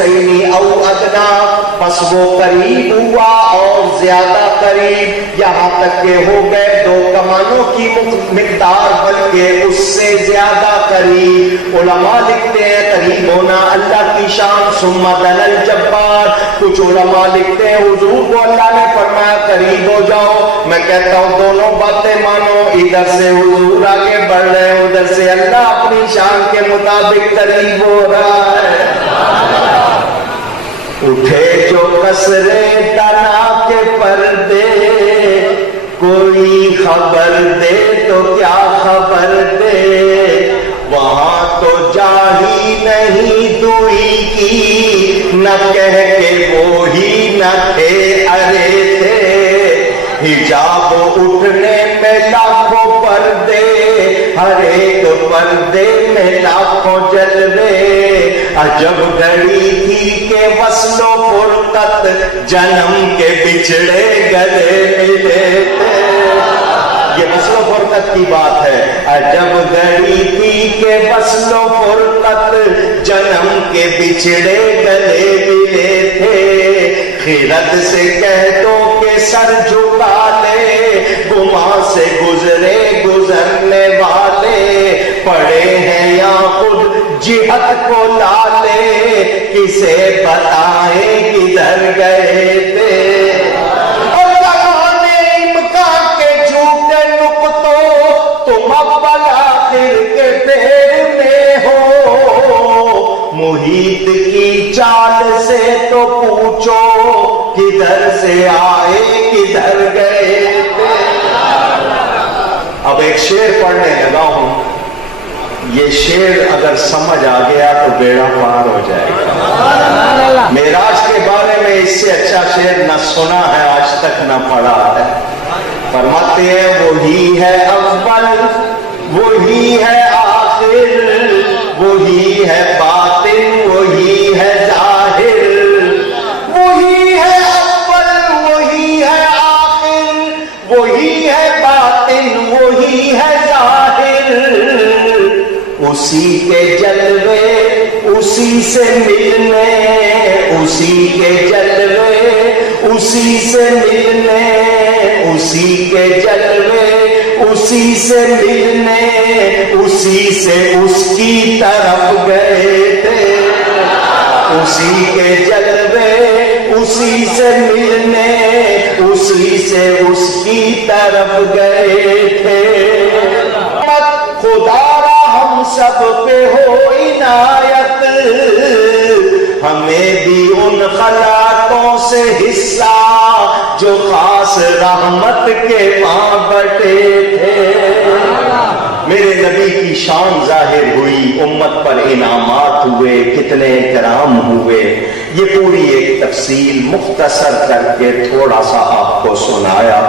قوسین او ادنا، بس وہ قریب ہوا اور زیادہ قریب، یہاں تک کہ ہو گئے 2 کمانوں کی مقدار بلکہ اس سے زیادہ قریب۔ علماء لکھتے ہیں قریب ہونا اللہ کی شان، ثم دنا الجبار۔ کچھ علماء لکھتے ہیں حضور کو اللہ نے فرمایا قریب ہو جاؤ۔ میں کہتا ہوں دونوں باتیں مانو، ادھر سے حضور آگے بڑھ رہے ہیں، ادھر سے اللہ اپنی شان کے مطابق قریب ہو رہا ہے۔ اٹھے جو قصرے دنا کے پردے، کوئی خبر دے تو کیا خبر دے، وہاں تو جا ہی نہیں دوئی کی، نہ کہہ کے وہی نہ تھے ارے تھے، حجاب اٹھنے میں لاکھوں پردے، ہر ایک پردے میں لاکھوں جلوے، عجب گھڑی تھی کہ وصل و فرقت جنم کے بچھڑے گلے ملے تھے۔ یہ وصل و فرقت کی بات ہے۔ عجب گھڑی تھی کہ وصل و فرقت جنم کے بچھڑے گلے ملے تھے، خیرت سے کہہ دو کہ سر جھکا لے، گماں سے گزرے گزرنے والے، پڑے ہیں یا خود جہت کو لالے، کسے بتائیں کدھر گئے تھے۔ اور لگانے امکان کے جھوٹے نقطوں، تم اول آخر کے پیر میں ہو، محیط کی چال سے تو پوچھو، کدھر سے آئے کدھر گئے تھے۔ اب ایک شعر پڑھنے لگا ہوں، یہ شعر اگر سمجھ آ گیا تو بیڑا پار ہو جائے گا۔ معراج کے بارے میں اس سے اچھا شعر نہ سنا ہے آج تک نہ پڑھا ہے۔ فرماتے ہیں وہی ہے اول، وہی ہے آخر، وہی ہے باطن، وہی ہے ظاہر، وہی ہے اول، وہی ہے آخر، وہی ہے باطن، وہی ہے ظاہر، اسی کے جلوے اسی سے ملنے، اسی کے جلوے اسی سے ملنے، اسی کے جلوے اسی سے ملنے، اسی سے اس کی طرف گئے تھے، اسی کے جلوے اسی سے ملنے، اسی سے اس کی طرف گئے تھے۔ خدا ہم سب پہ ہو عنایت، ہمیں بھی ان خلاقوں سے حصہ جو خاص رحمت کے ماں بٹے تھے۔ میرے نبی کی شان ظاہر ہوئی، امت پر انعامات ہوئے، کتنے کرام ہوئے۔ یہ پوری ایک تفصیل مختصر کر کے تھوڑا سا آپ کو سنایا۔